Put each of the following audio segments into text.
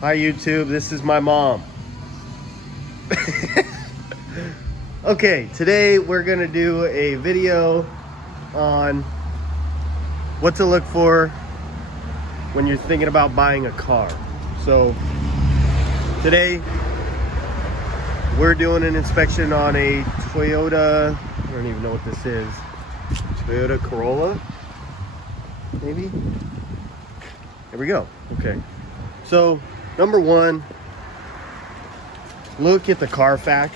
Hi YouTube, this is my mom. Okay, today we're gonna do a video on what to look for when you're thinking about buying a car. So today we're doing an inspection on a Toyota, I don't even know what this is, Toyota Corolla, maybe? Here we go. Okay, so number one, look at the Carfax.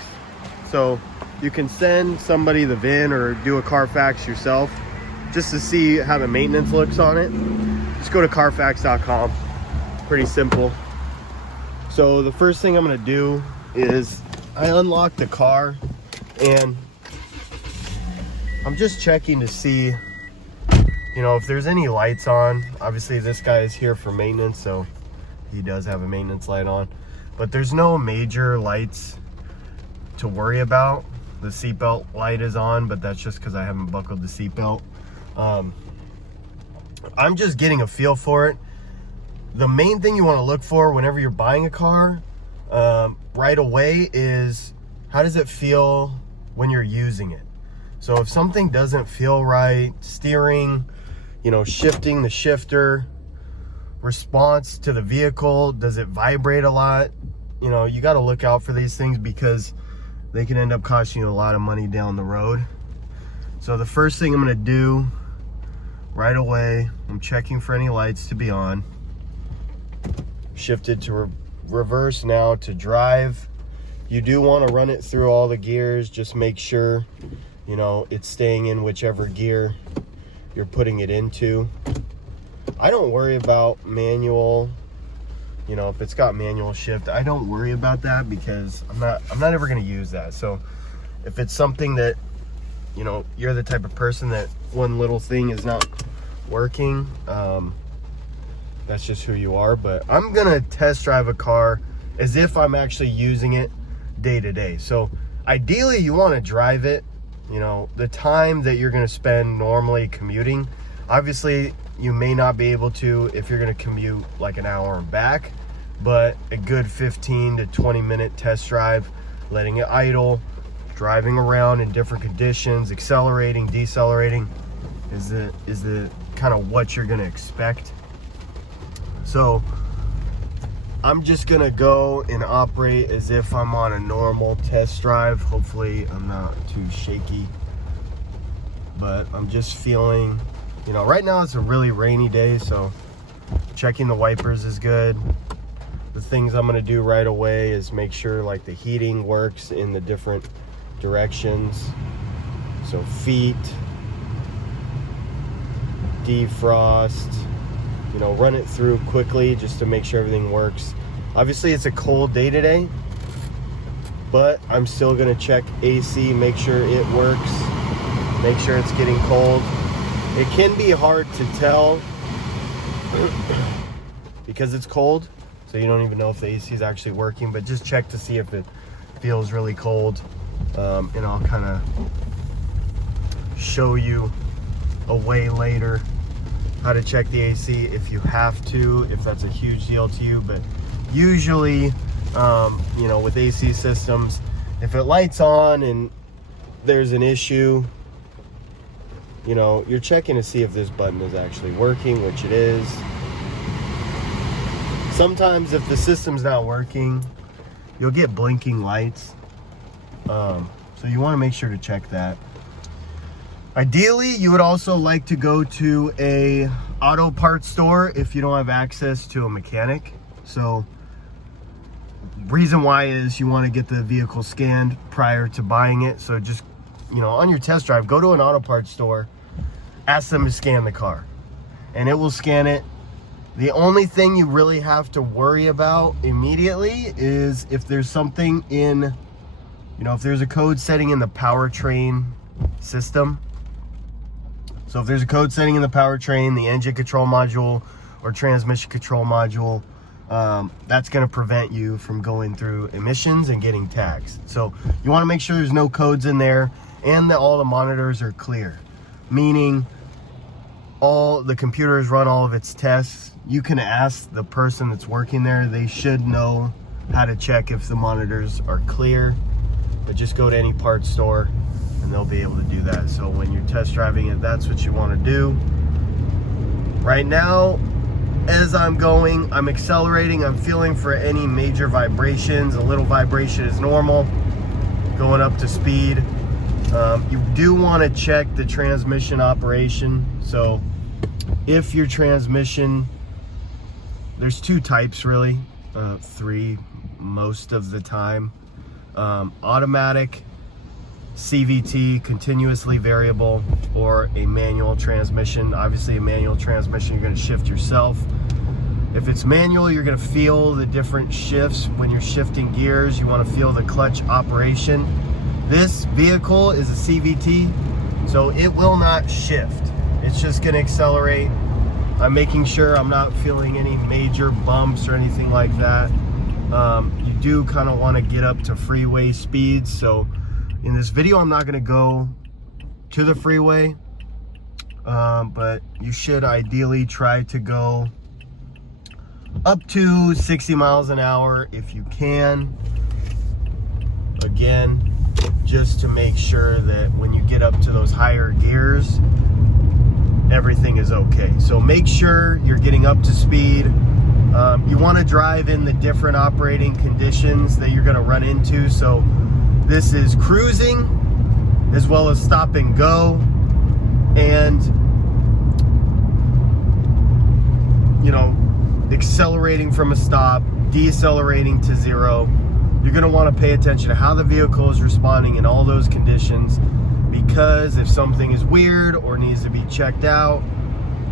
So you can send somebody the VIN or do a Carfax yourself just to see how the maintenance looks on it. Just go to carfax.com. Pretty simple. So the first thing I'm gonna do is I unlock the car and I'm just checking to see, you know, if there's any lights on. Obviously this guy is here for maintenance, so he does have a maintenance light on, but there's no major lights to worry about. The seatbelt light is on, but that's just because I haven't buckled the seatbelt. I'm just getting a feel for it. The main thing you want to look for whenever you're buying a car right away is, how does it feel when you're using it? So if something doesn't feel right, steering, you know, shifting the shifter, response to the vehicle, does it vibrate a lot? You know, you got to look out for these things because they can end up costing you a lot of money down the road. So the first thing I'm going to do right away, I'm checking for any lights to be on. Shifted to reverse now to drive. You do want to run it through all the gears. Just make sure, you know, it's staying in whichever gear you're putting it into. I don't worry about manual. You know, if it's got manual shift, I don't worry about that because I'm not ever going to use that. So if it's something that, you know, you're the type of person that one little thing is not working, that's just who you are. But I'm going to test drive a car as if I'm actually using it day to day. So ideally you want to drive it, you know, the time that you're going to spend normally commuting. Obviously you may not be able to if you're going to commute like an hour and back, but a good 15 to 20 minute test drive, letting it idle, driving around in different conditions, accelerating, decelerating is the kind of what you're going to expect. So I'm just going to go and operate as if I'm on a normal test drive. Hopefully I'm not too shaky, but I'm just feeling, you know, right now it's a really rainy day, so checking the wipers is good. The things I'm going to do right away is make sure like the heating works in the different directions. So feet, defrost, you know, run it through quickly just to make sure everything works. Obviously it's a cold day today, but I'm still going to check AC, make sure it works, make sure it's getting cold. It can be hard to tell because it's cold, so you don't even know if the AC is actually working, but just check to see if it feels really cold. And I'll kind of show you a way later how to check the AC if you have to, if that's a huge deal to you. But usually, you know, with AC systems, if it lights on and there's an issue, you know, you're checking to see if this button is actually working, which it is. Sometimes if the system's not working, you'll get blinking lights. So you want to make sure to check that. Ideally, you would also like to go to a auto parts store if you don't have access to a mechanic. So reason why is you want to get the vehicle scanned prior to buying it. So just, you know, on your test drive, go to an auto parts store, ask them to scan the car, and it will scan it. The only thing you really have to worry about immediately is if there's something in, you know, if there's a code setting in the powertrain system. So if there's a code setting in the powertrain, the engine control module or transmission control module, that's going to prevent you from going through emissions and getting taxed. So you want to make sure there's no codes in there and that all the monitors are clear, meaning the computers run all of its tests. You can ask the person that's working there. They should know how to check if the monitors are clear, but just go to any parts store and they'll be able to do that. So when you're test driving it, that's what you want to do. Right now, as I'm going, I'm accelerating. I'm feeling for any major vibrations. A little vibration is normal. Going up to speed. You do want to check the transmission operation. So if your transmission, there's two types really, three most of the time. Automatic, CVT, continuously variable, or a manual transmission. Obviously a manual transmission, you're going to shift yourself. If it's manual, you're going to feel the different shifts when you're shifting gears. You want to feel the clutch operation. This vehicle is a CVT, so it will not shift. It's just going to accelerate. I'm making sure I'm not feeling any major bumps or anything like that. You do kind of want to get up to freeway speeds. So in this video, I'm not going to go to the freeway, but you should ideally try to go up to 60 miles an hour if you can. Again, just to make sure that when you get up to those higher gears, everything is okay. So make sure you're getting up to speed. You want to drive in the different operating conditions that you're going to run into. So this is cruising as well as stop and go, and you know, accelerating from a stop, decelerating to zero. You're going to want to pay attention to how the vehicle is responding in all those conditions, because if something is weird or needs to be checked out,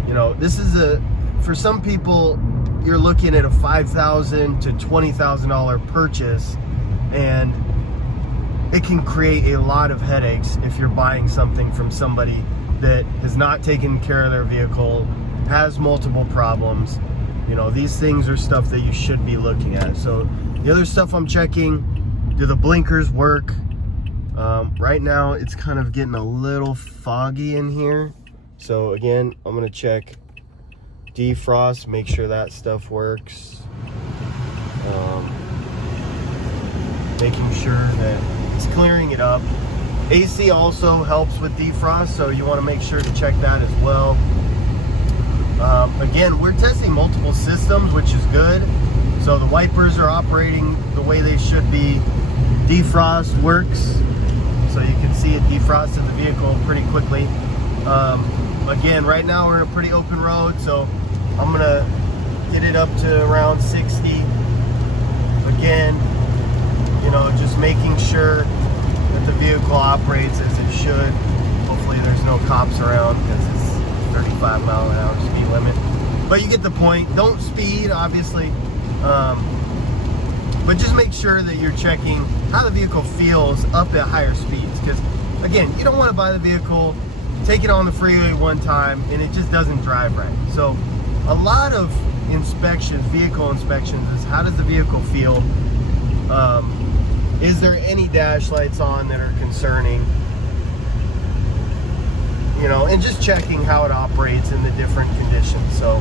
you know, this is for some people, you're looking at a $5,000 to $20,000 purchase, and it can create a lot of headaches if you're buying something from somebody that has not taken care of their vehicle, has multiple problems. You know, these things are stuff that you should be looking at. So the other stuff I'm checking, do the blinkers work? Right now it's kind of getting a little foggy in here. So again, I'm gonna check defrost, make sure that stuff works. Making sure that it's clearing it up. AC also helps with defrost, so you wanna make sure to check that as well. Again, we're testing multiple systems, which is good. So the wipers are operating the way they should be. Defrost works. So you can see it defrosted the vehicle pretty quickly. Again, right now we're in a pretty open road, so I'm gonna get it up to around 60. Again, you know, just making sure that the vehicle operates as it should. Hopefully there's no cops around, because it's 35 mile an hour speed limit. But you get the point. Don't speed, obviously. But just make sure that you're checking how the vehicle feels up at higher speeds. Because, again, you don't want to buy the vehicle, take it on the freeway one time, and it just doesn't drive right. So a lot of inspections, vehicle inspections, is how does the vehicle feel? Is there any dash lights on that are concerning? You know, and just checking how it operates in the different conditions. So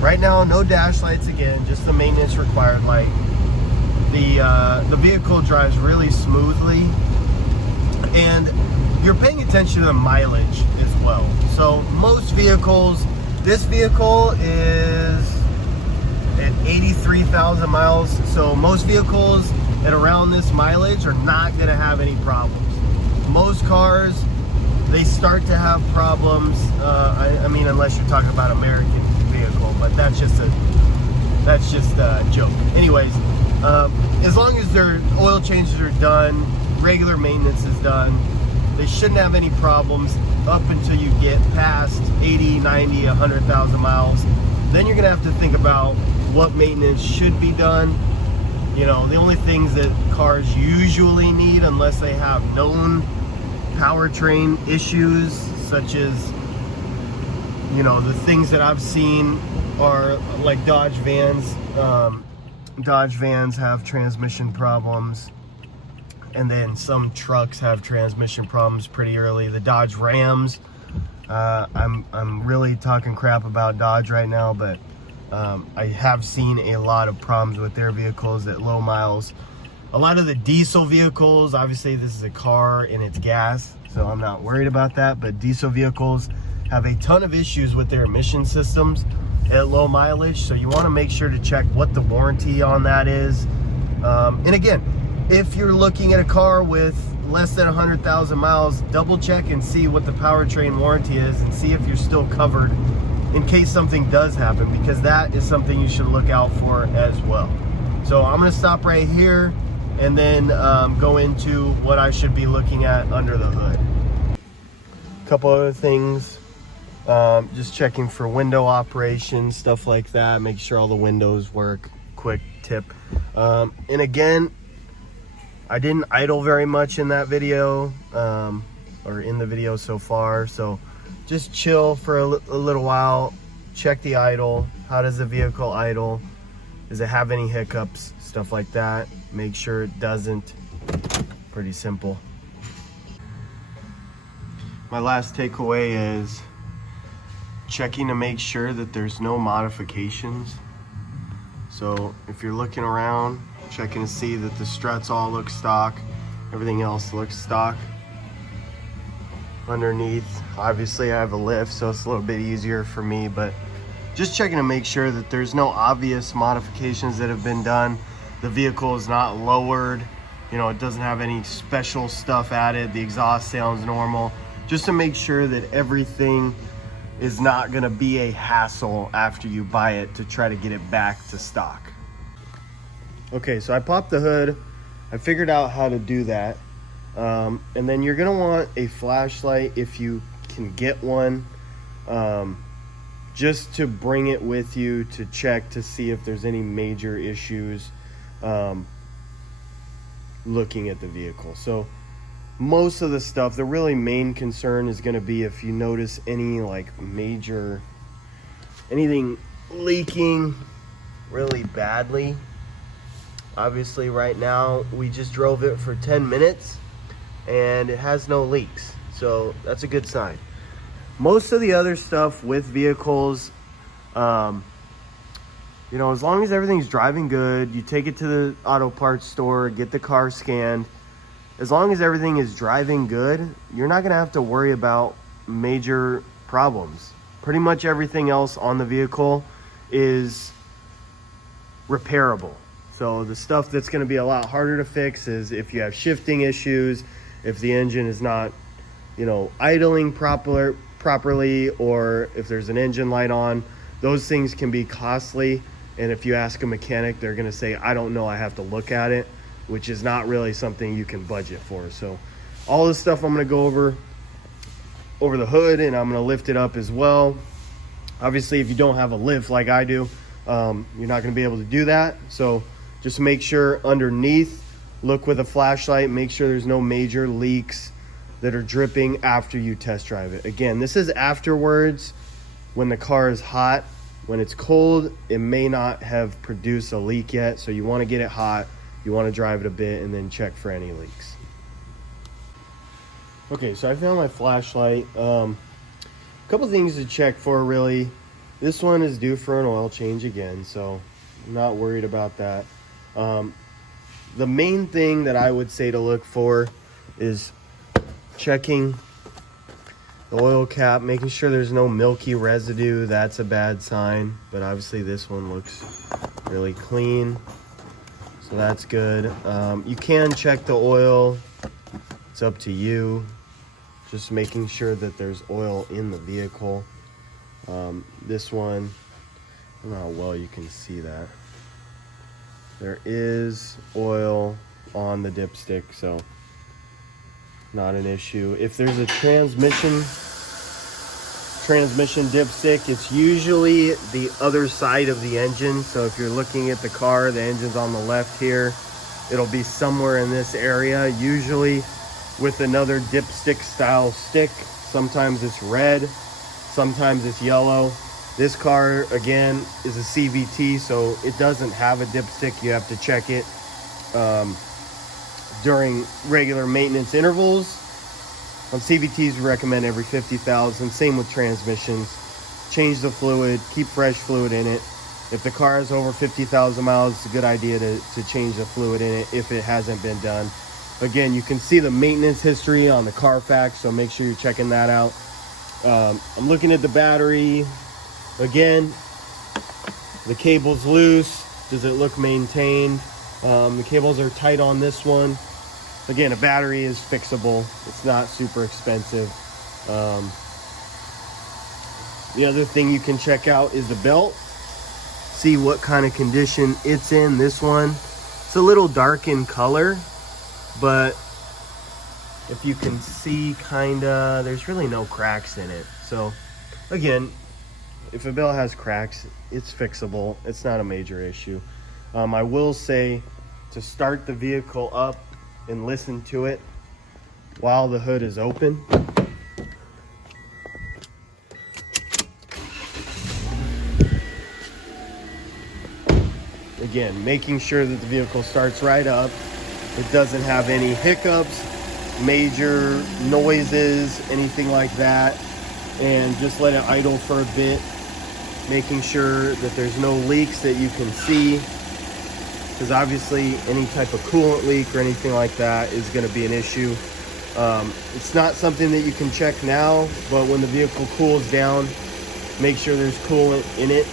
right now, no dash lights again, just the maintenance required light. The vehicle drives really smoothly, and you're paying attention to the mileage as well. So most vehicles, this vehicle is at 83,000 miles. So most vehicles at around this mileage are not going to have any problems. Most cars, they start to have problems. I mean, unless you're talking about American vehicle, but that's just a joke. Anyways, as long as their oil changes are done, regular maintenance is done, they shouldn't have any problems up until you get past 80, 90, 100,000 miles. Then you're gonna have to think about what maintenance should be done. You know, the only things that cars usually need, unless they have known powertrain issues, such as, you know, the things that I've seen are like Dodge Vans. Dodge Vans have transmission problems, and then some trucks have transmission problems pretty early. The Dodge Rams I'm really talking crap about Dodge right now, but I have seen a lot of problems with their vehicles at low miles. A lot of the diesel vehicles, obviously this is a car and it's gas, so I'm not worried about that, but diesel vehicles have a ton of issues with their emission systems at low mileage, so you want to make sure to check what the warranty on that is. And again, if you're looking at a car with less than 100,000 miles, double check and see what the powertrain warranty is and see if you're still covered in case something does happen, because that is something you should look out for as well. So I'm going to stop right here and then go into what I should be looking at under the hood. A couple other things, just checking for window operation, stuff like that, make sure all the windows work. Quick tip. And again, I didn't idle very much in that video, or in the video so far, so just chill for a little while, check the idle. How does the vehicle idle? Does it have any hiccups? Stuff like that. Make sure it doesn't. Pretty simple. My last takeaway is checking to make sure that there's no modifications. So if you're looking around, checking to see that the struts all look stock, everything else looks stock. Underneath, obviously I have a lift, so it's a little bit easier for me, but just checking to make sure that there's no obvious modifications that have been done. The vehicle is not lowered, you know, it doesn't have any special stuff added, the exhaust sounds normal, just to make sure that everything is not going to be a hassle after you buy it to try to get it back to stock. Okay, so I popped the hood, I figured out how to do that, and then you're going to want a flashlight if you can get one, just to bring it with you to check to see if there's any major issues looking at the vehicle. So most of the stuff, the really main concern is going to be if you notice any like major, anything leaking really badly. Obviously right now we just drove it for 10 minutes and it has no leaks, so that's a good sign. Most of the other stuff with vehicles, you know, as long as everything's driving good, you take it to the auto parts store, get the car scanned. As long as everything is driving good, you're not going to have to worry about major problems. Pretty much everything else on the vehicle is repairable. So the stuff that's going to be a lot harder to fix is if you have shifting issues, if the engine is not, you know, idling properly, or if there's an engine light on. Those things can be costly, and if you ask a mechanic, they're going to say, I don't know, I have to look at it, which is not really something you can budget for. So all this stuff I'm going to go over the hood, and I'm going to lift it up as well. Obviously, if you don't have a lift like I do, you're not going to be able to do that. So just make sure underneath, look with a flashlight, make sure there's no major leaks that are dripping after you test drive it. Again, this is afterwards when the car is hot. When it's cold, it may not have produced a leak yet, so you want to get it hot, you want to drive it a bit, and then check for any leaks. Okay, so I found my flashlight. A couple things to check for, really. This one is due for an oil change again, so I'm not worried about that. The main thing that I would say to look for is checking the oil cap, making sure there's no milky residue. That's a bad sign, but obviously this one looks really clean, so that's good. You can check the oil, it's up to you. Just making sure that there's oil in the vehicle. This one, I don't know how well you can see that. There is oil on the dipstick, so not an issue. If there's a transmission dipstick, it's usually the other side of the engine. So if you're looking at the car, the engine's on the left here, it'll be somewhere in this area, usually with another dipstick style stick. Sometimes it's red, sometimes it's yellow. This car, again, is a CVT, so it doesn't have a dipstick. You have to check it during regular maintenance intervals. On CVTs, we recommend every 50,000. Same with transmissions. Change the fluid, keep fresh fluid in it. If the car has over 50,000 miles, it's a good idea to change the fluid in it if it hasn't been done. Again, you can see the maintenance history on the Carfax, so make sure you're checking that out. I'm looking at the battery. Again, the cable's loose. Does it look maintained? The cables are tight on this one. Again, a battery is fixable. It's not super expensive. The other thing you can check out is the belt. See what kind of condition it's in. This one, it's a little dark in color, but if you can see, kinda, there's really no cracks in it. So again, if a belt has cracks, it's fixable. It's not a major issue. I will say to start the vehicle up and listen to it while the hood is open. Again, making sure that the vehicle starts right up. It doesn't have any hiccups, major noises, anything like that. And just let it idle for a bit, making sure that there's no leaks that you can see. Because obviously any type of coolant leak or anything like that is going to be an issue. It's not something that you can check now, but when the vehicle cools down, make sure there's coolant in it.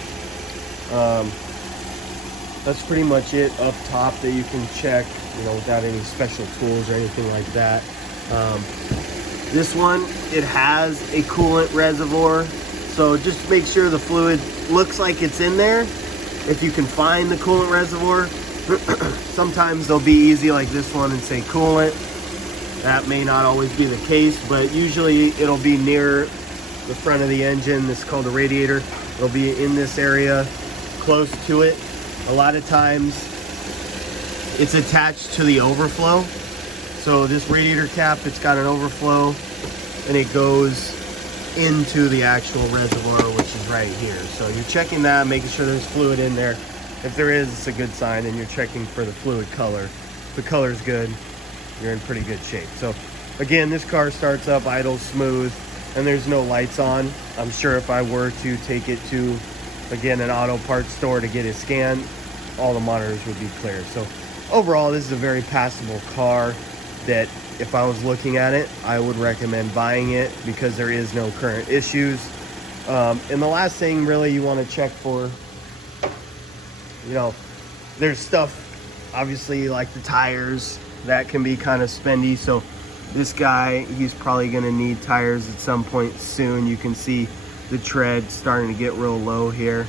That's pretty much it up top that you can check, without any special tools or anything like that. This one, it has a coolant reservoir, so just make sure the fluid looks like it's in there. If you can find the coolant reservoir, sometimes they'll be easy like this one and say coolant. That may not always be the case, but usually it'll be near the front of the engine. This is called the radiator. It'll be in this area, close to it. A lot of times it's attached to the overflow. So this radiator cap, it's got an overflow and it goes into the actual reservoir, which is right here. So you're checking that, making sure there's fluid in there. If there is, it's a good sign, and you're checking for the fluid color. If the color's good, you're in pretty good shape. So again, this car starts up, idle, smooth, and there's no lights on. I'm sure if I were to take it to, again, an auto parts store to get it scanned, all the monitors would be clear. So overall, this is a very passable car that if I was looking at it, I would recommend buying it because there is no current issues. And the last thing really you want to check for, there's stuff obviously like the tires that can be kind of spendy. So this guy, he's probably going to need tires at some point soon. You can see the tread starting to get real low here,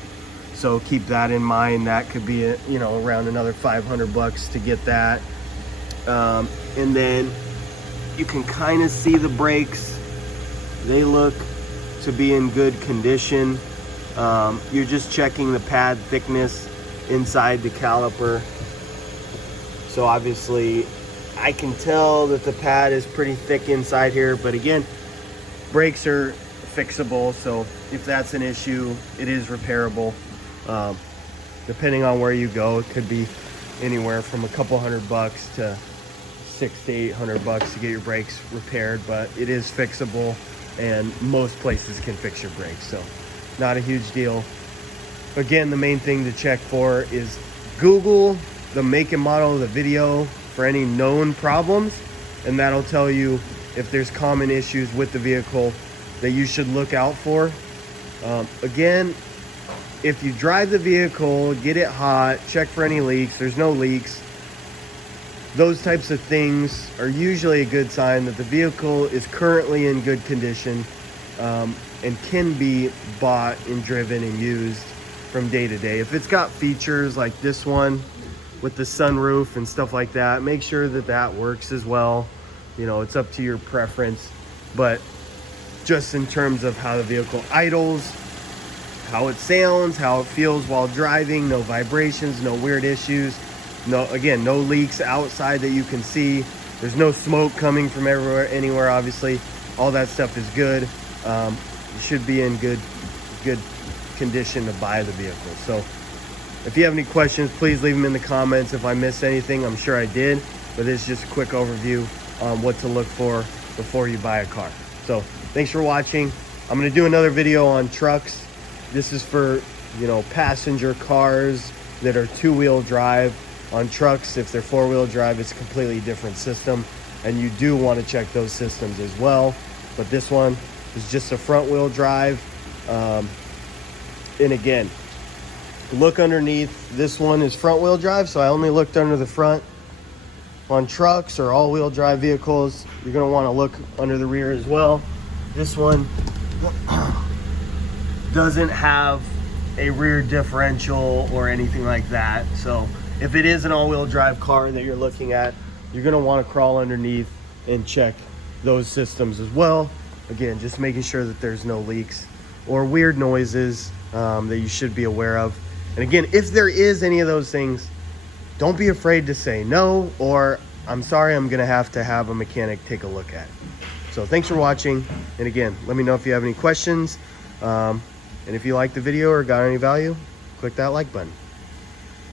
so keep that in mind. That could be around another $500 to get that. And then you can kind of see the brakes. They look to be in good condition. You're just checking the pad thickness inside the caliper. So obviously I can tell that the pad is pretty thick inside here, but again, brakes are fixable. So if that's an issue, it is repairable. Depending on where you go, it could be anywhere from a couple $100 to $600 to $800 to get your brakes repaired, but it is fixable, and most places can fix your brakes, so not a huge deal. Again, the main thing to check for is Google the make and model of the video for any known problems, and that'll tell you if there's common issues with the vehicle that you should look out for. Again, if you drive the vehicle, get it hot, check for any leaks. There's no leaks. Those types of things are usually a good sign that the vehicle is currently in good condition, and can be bought and driven and used from day to day. If it's got features like this one with the sunroof and stuff like that, make sure that that works as well. It's up to your preference, but just in terms of how the vehicle idles, how it sounds, how it feels while driving, no vibrations, no weird issues. No leaks outside that you can see. There's no smoke coming from anywhere, obviously. All that stuff is good. You should be in good condition to buy the vehicle. So if you have any questions, please leave them in the comments. If I missed anything, I'm sure I did, but this is just a quick overview on what to look for before you buy a car. So thanks for watching. I'm going to do another video on trucks. This is for, you know, passenger cars that are two-wheel drive. On trucks, if they're four-wheel drive, it's a completely different system, and you do want to check those systems as well. But this one is just a front-wheel drive. And again, look underneath. This one is front-wheel drive, so I only looked under the front. On trucks or all-wheel drive vehicles, you're going to want to look under the rear as well. This one doesn't have a rear differential or anything like that. So if it is an all-wheel drive car that you're looking at, you're going to want to crawl underneath and check those systems as well. Again, just making sure that there's no leaks or weird noises that you should be aware of. And again, if there is any of those things, don't be afraid to say no, or I'm sorry, I'm going to have a mechanic take a look at it. So thanks for watching. And again, let me know if you have any questions. And if you liked the video or got any value, click that like button.